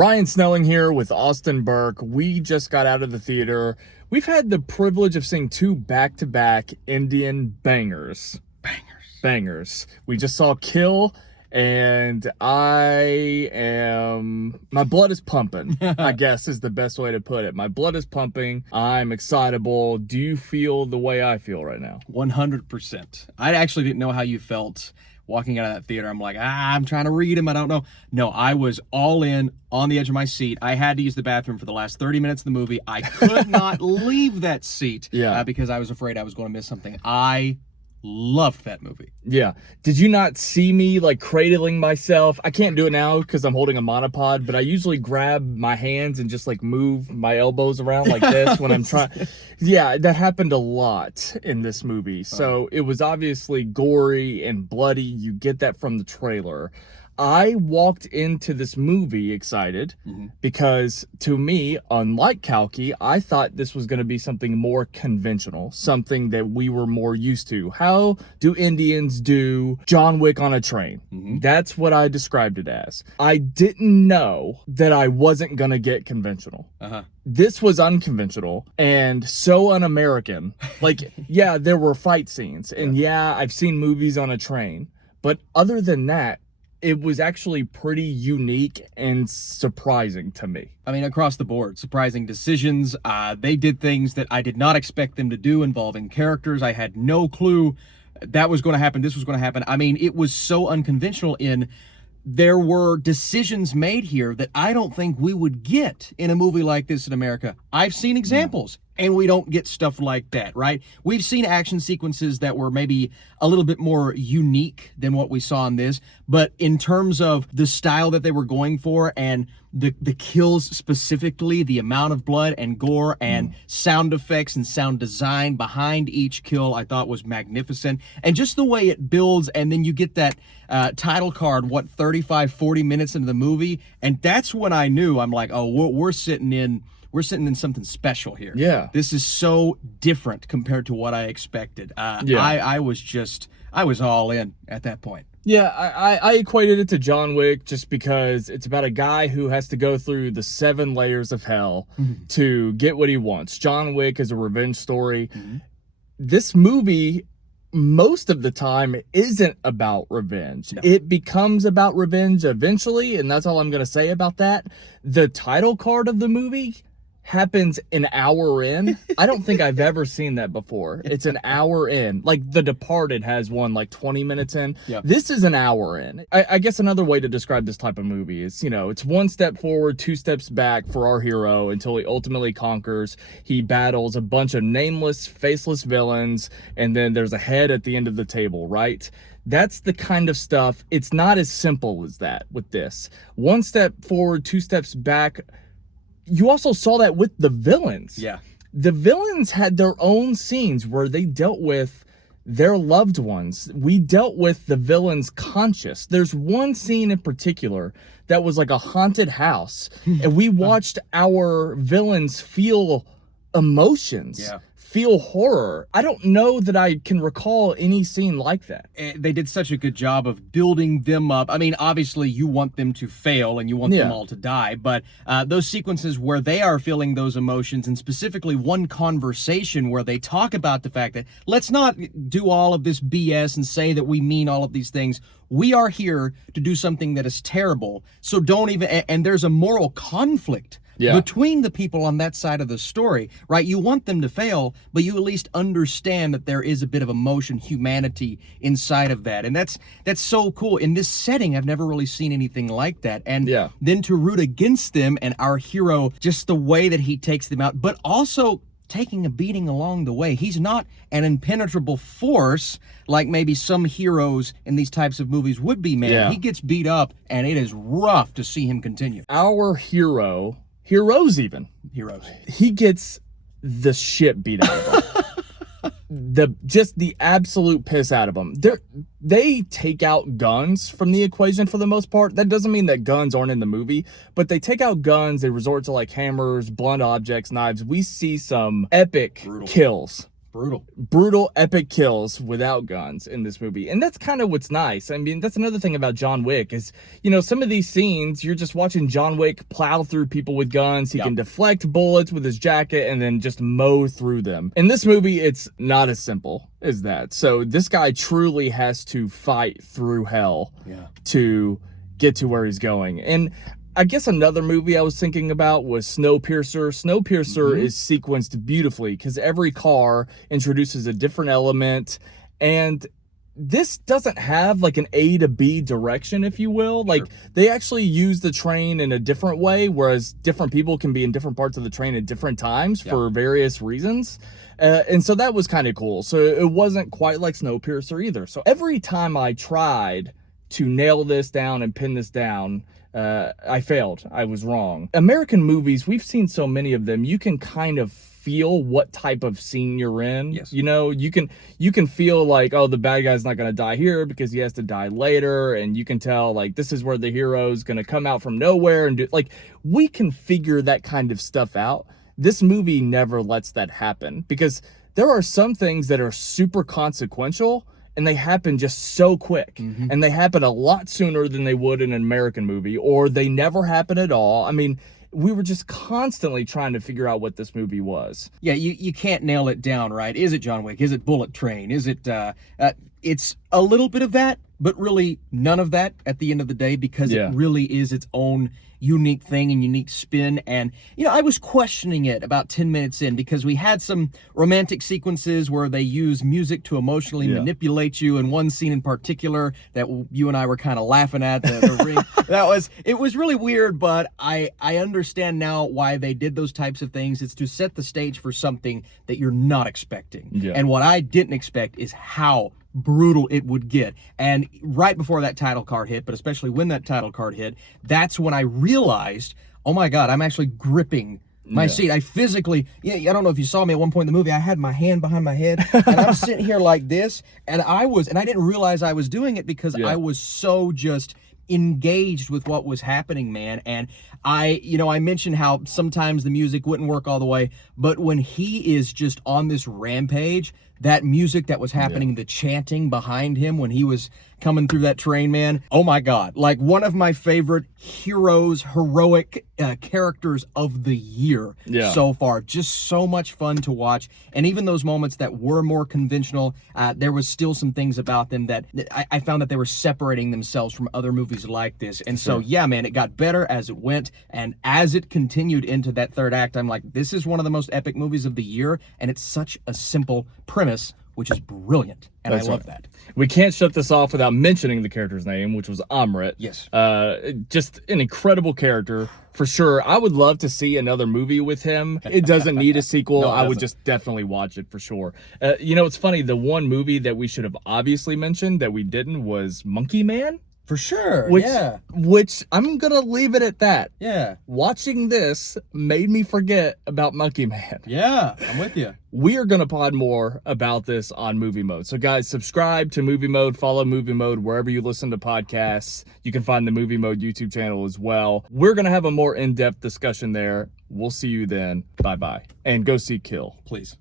Ryan Snelling here with Austin Burke. We just got out of the theater. We've had the privilege of seeing two back-to-back Indian bangers. Bangers. We just saw Kill, and my blood is pumping, I guess is the best way to put it. My blood is pumping. I'm excitable. Do you feel the way I feel right now? 100%. I actually didn't know how you felt walking out of that theater. I'm like, I'm trying to read him. I don't know. No, I was all in, on the edge of my seat. I had to use the bathroom for the last 30 minutes of the movie. I could not leave that seat because I was afraid I was going to miss something. I loved that movie. Yeah. Did you not see me like cradling myself? I can't do it now because I'm holding a monopod, but I usually grab my hands and just like move my elbows around like this when I'm trying. Yeah, that happened a lot in this movie. So it was obviously gory and bloody. You get that from the trailer. I walked into this movie excited because, to me, unlike Kalki, I thought this was going to be something more conventional, something that we were more used to. How do Indians do John Wick on a train? That's what I described it as. I didn't know that I wasn't going to get conventional. This was unconventional and so un-American. Like, yeah, there were fight scenes, and yeah, I've seen movies on a train, but other than that, it was actually pretty unique and surprising to me. I mean, across the board, surprising decisions. They did things that I did not expect them to do involving characters. I had no clue that was going to happen, this was going to happen. I mean, it was so unconventional there were decisions made here that I don't think we would get in a movie like this in America. I've seen examples, and we don't get stuff like that, right? We've seen action sequences that were maybe a little bit more unique than what we saw in this, but in terms of the style that they were going for and the kills specifically, the amount of blood and gore and sound effects and sound design behind each kill, I thought was magnificent. And just the way it builds, and then you get that title card, 35, 40 minutes into the movie, and that's when I knew, I'm like, oh, we're sitting in something special here. Yeah. This is so different compared to what I expected. I was all in at that point. Yeah, I equated it to John Wick just because it's about a guy who has to go through the 7 layers of hell to get what he wants. John Wick is a revenge story. This movie, most of the time, isn't about revenge. No. It becomes about revenge eventually, and that's all I'm going to say about that. The title card of the movie happens an hour in. I don't think I've ever seen that before. It's an hour in. Like The Departed has one like 20 minutes in. This is an hour in. I guess another way to describe this type of movie is, it's 1 step forward, 2 steps back for our hero until he ultimately conquers. He battles a bunch of nameless, faceless villains, and then there's a head at the end of the table, right? That's the kind of stuff. It's not as simple as that with this. 1 step forward, 2 steps back. You also saw that with the villains. Yeah. The villains had their own scenes where they dealt with their loved ones. We dealt with the villain's conscience. There's one scene in particular that was like a haunted house, and we watched our villains feel emotions. Feel horror. I don't know that I can recall any scene like that. They did such a good job of building them up. I mean, obviously, you want them to fail and you want them all to die, but those sequences where they are feeling those emotions, and specifically one conversation where they talk about the fact that let's not do all of this BS and say that we mean all of these things. We are here to do something that is terrible, so don't even... And there's a moral conflict between the people on that side of the story, right? You want them to fail, but you at least understand that there is a bit of emotion, humanity inside of that. And that's so cool. In this setting, I've never really seen anything like that. And then to root against them and our hero, just the way that he takes them out, but also taking a beating along the way. He's not an impenetrable force like maybe some heroes in these types of movies would be, man. He gets beat up, and it is rough to see him continue. Our hero... Heroes. He gets the shit beat out of him. Just the absolute piss out of him. They take out guns from the equation for the most part. That doesn't mean that guns aren't in the movie, but they take out guns. They resort to like hammers, blunt objects, knives. We see some epic kills. Brutal. epic kills without guns in this movie. And that's kind of what's nice. I mean, that's another thing about John Wick is, some of these scenes, you're just watching John Wick plow through people with guns. He can deflect bullets with his jacket and then just mow through them. In this movie, it's not as simple as that. So this guy truly has to fight through hell to get to where he's going. And I guess another movie I was thinking about was Snowpiercer. Snowpiercer is sequenced beautifully because every car introduces a different element, and this doesn't have like an A to B direction, if you will. Like they actually use the train in a different way, whereas different people can be in different parts of the train at different times for various reasons. And so that was kind of cool. So it wasn't quite like Snowpiercer either. So every time I tried to nail this down and pin this down, I failed. I was wrong. American movies, we've seen so many of them. You can kind of feel what type of scene you're in. Yes. You can feel like, oh, the bad guy's not going to die here because he has to die later, and you can tell like this is where the hero's going to come out from nowhere and do, like, we can figure that kind of stuff out. This movie never lets that happen because there are some things that are super consequential and they happen just so quick, and they happen a lot sooner than they would in an American movie, or they never happen at all. I mean, we were just constantly trying to figure out what this movie was. Yeah, you can't nail it down, right? Is it John Wick? Is it Bullet Train? Is it, it's a little bit of that, but really none of that at the end of the day, because it really is its own unique thing and unique spin. And I was questioning it about 10 minutes in because we had some romantic sequences where they use music to emotionally manipulate you, and one scene in particular that you and I were kind of laughing at, the ring. It was really weird, but I understand now why they did those types of things. It's to set the stage for something that you're not expecting. And what I didn't expect is how brutal it would get. And right before that title card hit, but especially when that title card hit, that's when I realized, oh my God, I'm actually gripping my seat. I physically, I don't know if you saw me at one point in the movie, I had my hand behind my head and I'm sitting here like this, and I didn't realize I was doing it because I was so just engaged with what was happening, man. And I mentioned how sometimes the music wouldn't work all the way, but when he is just on this rampage, that music that was happening, the chanting behind him when he was coming through that train, man, oh my God, like one of my favorite heroic characters of the year so far. Just so much fun to watch. And even those moments that were more conventional, there was still some things about them that I found that they were separating themselves from other movies like this. And so, yeah, man, it got better as it went. And as it continued into that third act, I'm like, this is one of the most epic movies of the year. And it's such a simple premise, which is brilliant. And I love that. We can't shut this off without mentioning the character's name, which was Amrit. Yes. Just an incredible character, for sure. I would love to see another movie with him. It doesn't need a sequel. I would just definitely watch it for sure. It's funny, the one movie that we should have obviously mentioned that we didn't was Monkey Man. For sure, Which I'm going to leave it at that. Yeah. Watching this made me forget about Monkey Man. Yeah, I'm with you. We are going to pod more about this on Movie Mode. So guys, subscribe to Movie Mode, follow Movie Mode wherever you listen to podcasts. You can find the Movie Mode YouTube channel as well. We're going to have a more in-depth discussion there. We'll see you then. Bye-bye. And go see Kill. Please.